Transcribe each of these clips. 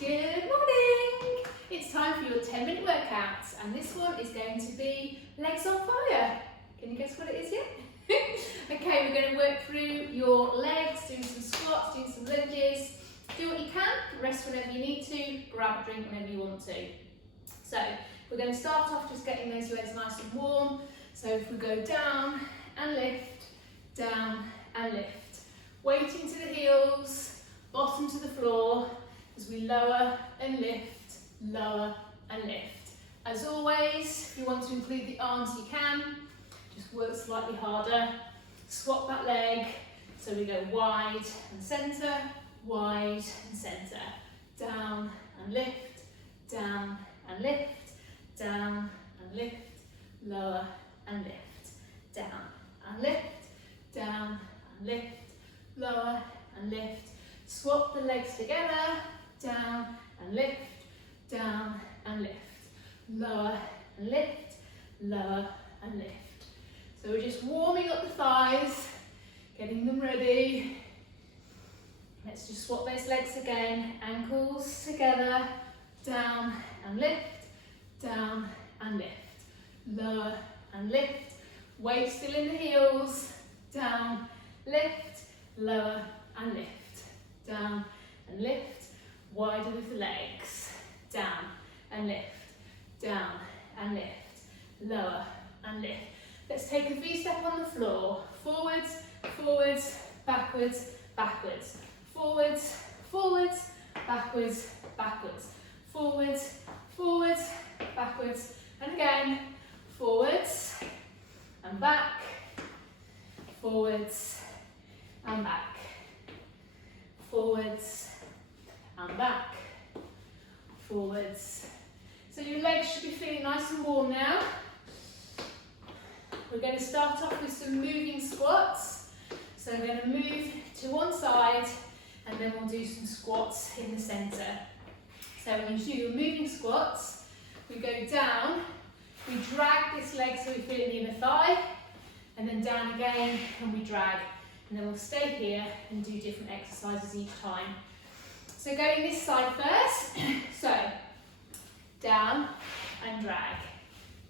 Good morning! It's time for your 10-minute workout, and this one is going to be legs on fire. Can you guess what it is yet? Okay, we're going to work through your legs, doing some squats, doing some lunges. Do what you can, rest whenever you need to, grab a drink whenever you want to. So we're going to start off just getting those legs nice and warm. So if we go down and lift, down and lift. Weighting to the heels, bottom to the floor, as we lower and lift, lower and lift. As always, if you want to include the arms, you can. Just work slightly harder. Swap that leg. So we go wide and centre, wide and centre. Down and lift, down and lift, down and lift, lower and lift, down and lift, down and lift, lower and lift. Swap the legs together, down and lift, down and lift, lower and lift, lower and lift. So we're just warming up the thighs, getting them ready. Let's just swap those legs again, ankles together, down and lift, down and lift, lower and lift, weight still in the heels, down, lift, lower and lift, down and lift, wider with the legs, down and lift, down and lift, lower and lift. Let's take a V-step on the floor, forwards, forwards, backwards, backwards, forwards, forwards, backwards, backwards, forwards, forwards, backwards, and again, forwards and back, forwards and back, forwards and back, forwards. So your legs should be feeling nice and warm now. We're going to start off with some moving squats. So we're going to move to one side and then we'll do some squats in the centre. So when you do your moving squats, we go down, we drag this leg so we feel it in the inner thigh, and then down again and we drag. And then we'll stay here and do different exercises each time. So going this side first, so down and drag,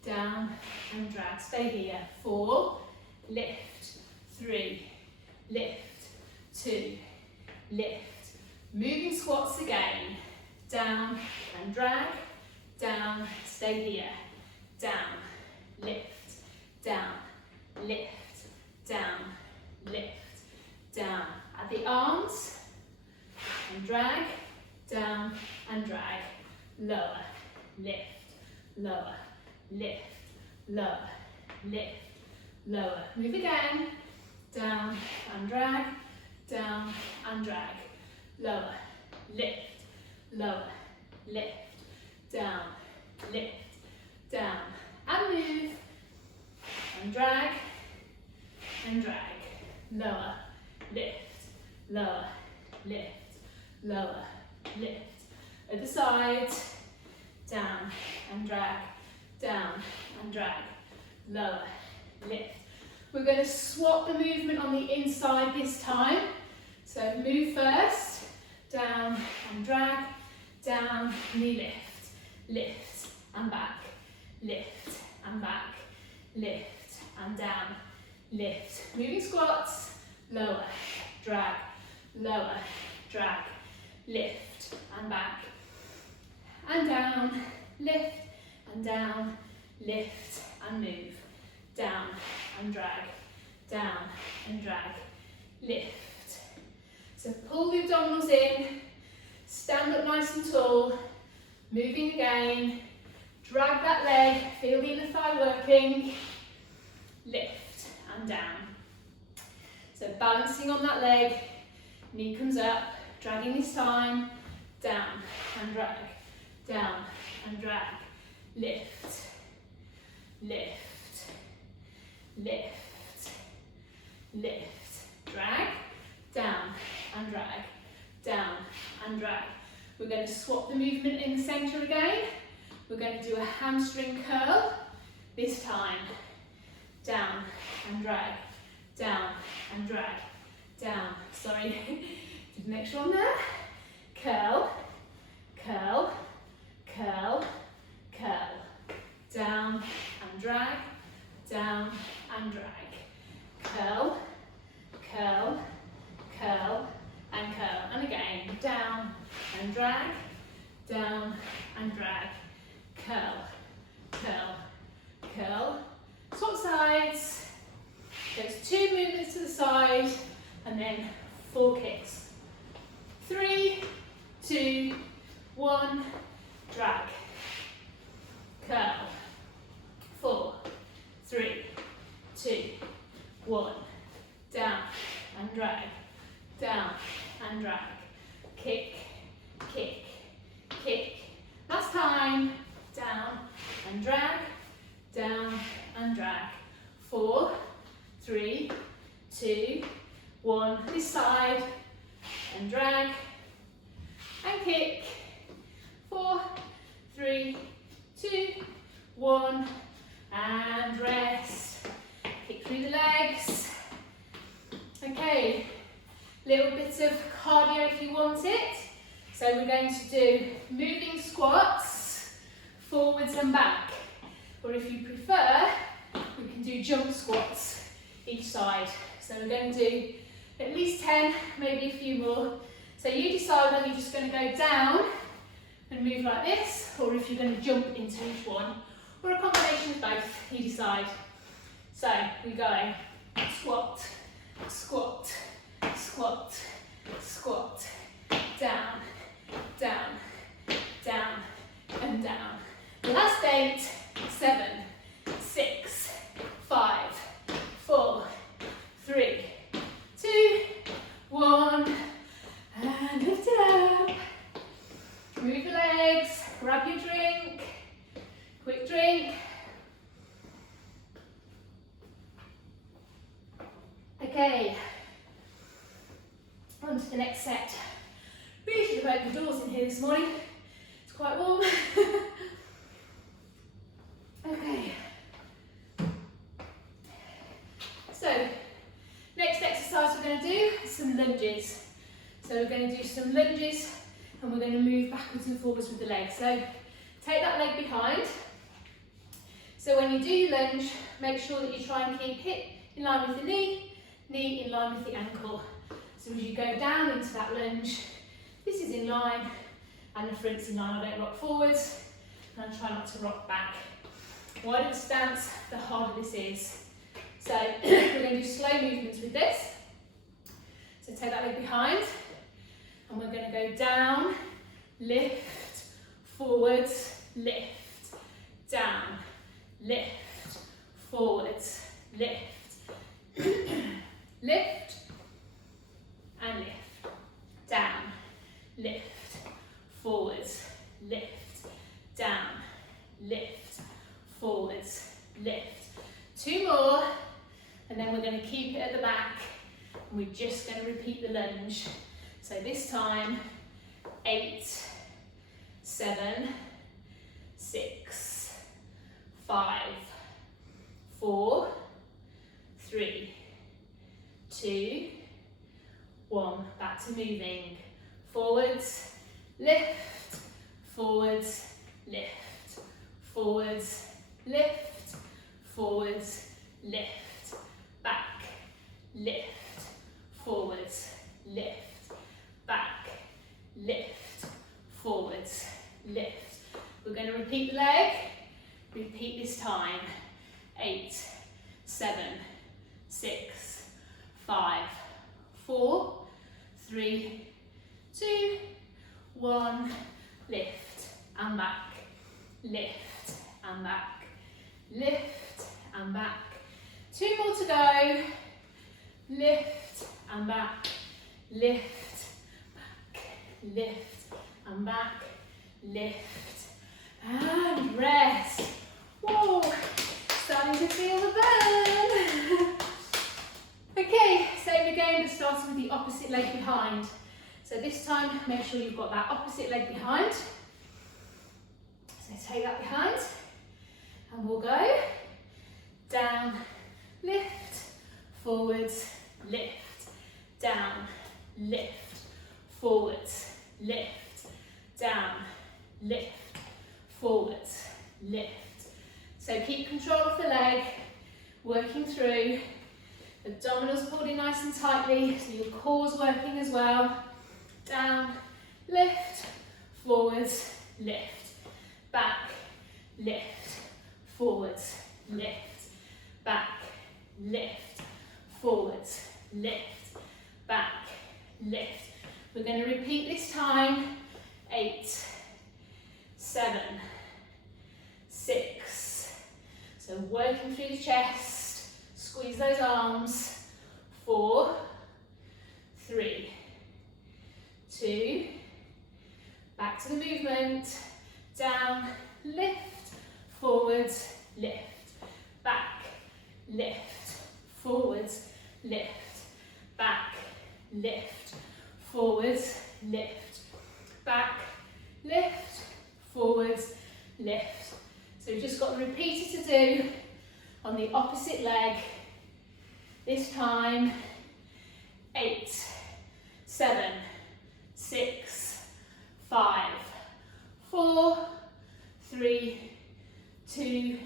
down and drag, stay here, 4, lift, 3, lift, 2, lift, moving squats again, down and drag, down, stay here, down, lift, down, lift, down, lift, down, at the arms, and drag, down and drag, lower, lift, lower, lift, lower, lift, lower. Move again, down and drag, down and drag, lower, lift, lower, lift, down, and move, and drag, lower, lift, lower, lift, lower, lift. Other side, down and drag, lower, lift. We're going to swap the movement on the inside this time. So move first, down and drag, down, knee lift, lift and back, lift and back, lift and down, lift. Moving squats, lower, drag, lift and back, and down, lift and down, lift and move, down and drag, lift. So pull the abdominals in, stand up nice and tall, moving again, drag that leg, feel the inner thigh working, lift and down. So balancing on that leg, knee comes up, dragging this time, down and drag, lift, lift, lift, lift, drag, down and drag. We're going to swap the movement in the centre again. We're going to do a hamstring curl, this time, down and drag, sorry, did an extra one there, curl, and drag, down and drag, curl, curl, curl. Swap sides. There's 2 movements to the side and then 4 kicks. 3, 2, 1, drag, curl. 4, 3, 2, 1, down and drag, down and drag, kick, kick, kick. Last time, down and drag, down and drag. 4, 3, 2, 1. This side and drag and kick. 4, 3, 2, 1 and rest. Kick through the legs. Okay, little bit of cardio if you want it. So we're going to do moving squats, forwards and back. Or if you prefer, we can do jump squats each side. So we're going to do at least 10, maybe a few more. So you decide whether you're just going to go down and move like this, or if you're going to jump into each one, or a combination of both, you decide. So we go squat, squat, squat, squat, down, down, down, and down. Last 8, 7, 6, 5, 4, 3, 2, 1, and lift it up. Move your legs, grab your drink, quick drink. Okay, on to the next set. We should have opened the doors in here this morning. It's quite warm. Okay. So, next exercise we're going to do is some lunges. So we're going to do some lunges and we're going to move backwards and forwards with the legs. So take that leg behind. So when you do your lunge, make sure that you try and keep hip in line with the knee, knee in line with the ankle. So as you go down into that lunge, this is in line and the front's in line. I don't rock forwards and I try not to rock back. The wider the stance, the harder this is. So we're going to do slow movements with this. So take that leg behind and we're going to go down, lift, forwards, lift, down, lift, forwards, lift, lift and lift, down, lift, forwards, lift, down, lift, forwards, lift. 2 more and then we're going to keep it at the back and we're just going to repeat the lunge. So this time 8, 7, 6, 5, 4, 3, 2, 1. Back to moving. Forwards, lift, forwards, lift, forwards, lift, forwards, lift, back, lift, forwards, lift, back, lift, forwards, lift. We're going to repeat the leg. Repeat this time. 8, 7, 6, 5, 4, 3, 2, 1. Lift and back, lift and back, lift and back. 2 more to go. Lift and back, lift, back, lift and back, lift and rest. Whoa, starting to feel the burn. Okay, same again, but starting with the opposite leg behind. So this time, make sure you've got that opposite leg behind. So take that behind, and we'll go down, lift, forwards, lift, down, lift, forwards, lift, down, lift, forwards, lift. So keep control of the leg, working through. Abdominals pulled in nice and tightly, so your core's working as well. Down, lift, forwards, lift, back, lift, forwards, lift, back, lift, forwards, lift, back, lift. We're going to repeat this time. 8, 7, 6. So working through the chest, squeeze those arms. 4, 3, 2, back to the movement, down, lift, forwards, lift, back, lift, forwards, lift, back, lift, forwards, lift, back, lift, forwards, lift. So we've just got the repeater to do on the opposite leg. This time, 8, 7, 6, 5, 4, 3, 2,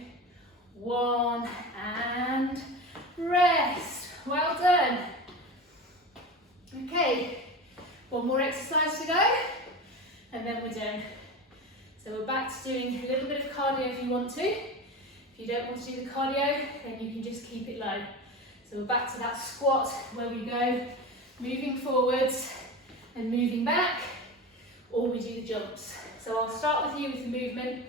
1, and rest. Well done. Okay, one more exercise to go, and then we're done. So we're back to doing a little bit of cardio if you want to. If you don't want to do the cardio, then you can just keep it low. So we're back to that squat where we go moving forwards and moving back, or we do the jumps. So I'll start with you with the movement,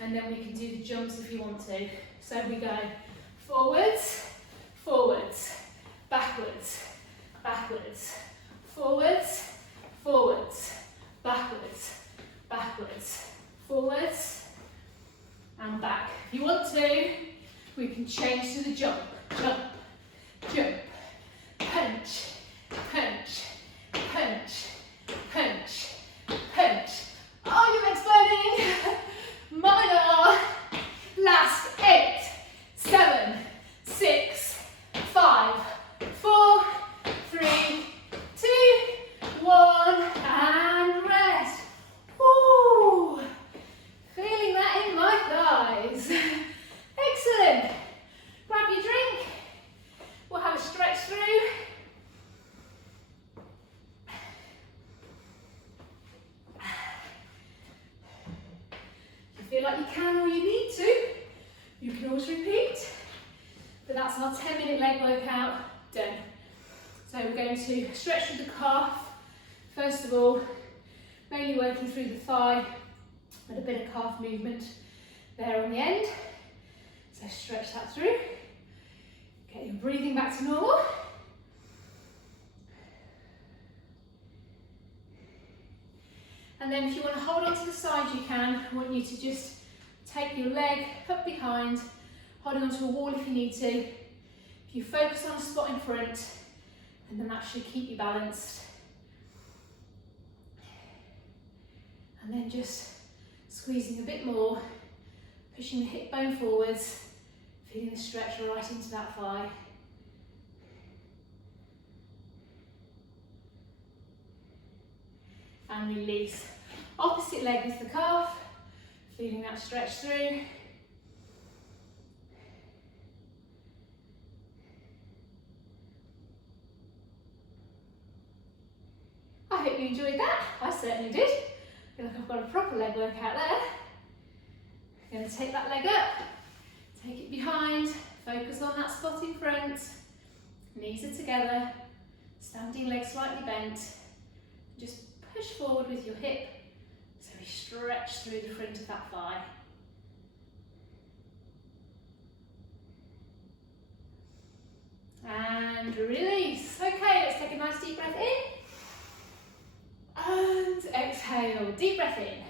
and then we can do the jumps if you want to. So we go forwards, forwards, backwards, backwards, forwards, forwards, backwards, backwards, forwards, and back. If you want to, we can change to the jump, jump, jump, punch, punch, punch, punch, punch. Are your legs burning? Mine are. Last 8, 7, 6, 5, 4, 3, 2, 1, and rest. Woo! Feeling that in my thighs. Excellent. Grab your drink. We'll have a stretch through. If you feel like you can or you need to, you can always repeat. But that's our 10-minute leg workout done. So we're going to stretch through the calf. First of all, mainly working through the thigh, with a bit of calf movement there on the end. So stretch that through. Get your breathing back to normal. And then if you want to hold on to the side, you can. I want you to just take your leg up behind, holding onto a wall if you need to. If you focus on a spot in front, and then that should keep you balanced. And then just squeezing a bit more, pushing the hip bone forwards, feeling the stretch right into that thigh. And release. Opposite leg with the calf, feeling that stretch through. I hope you enjoyed that. I certainly did. I feel like I've got a proper leg workout there. I'm going to take that leg up, take it behind, focus on that spot in front, knees are together, standing leg slightly bent. Just push forward with your hip so we stretch through the front of that thigh. And release. Okay, let's take a nice deep breath in. And exhale, deep breath in.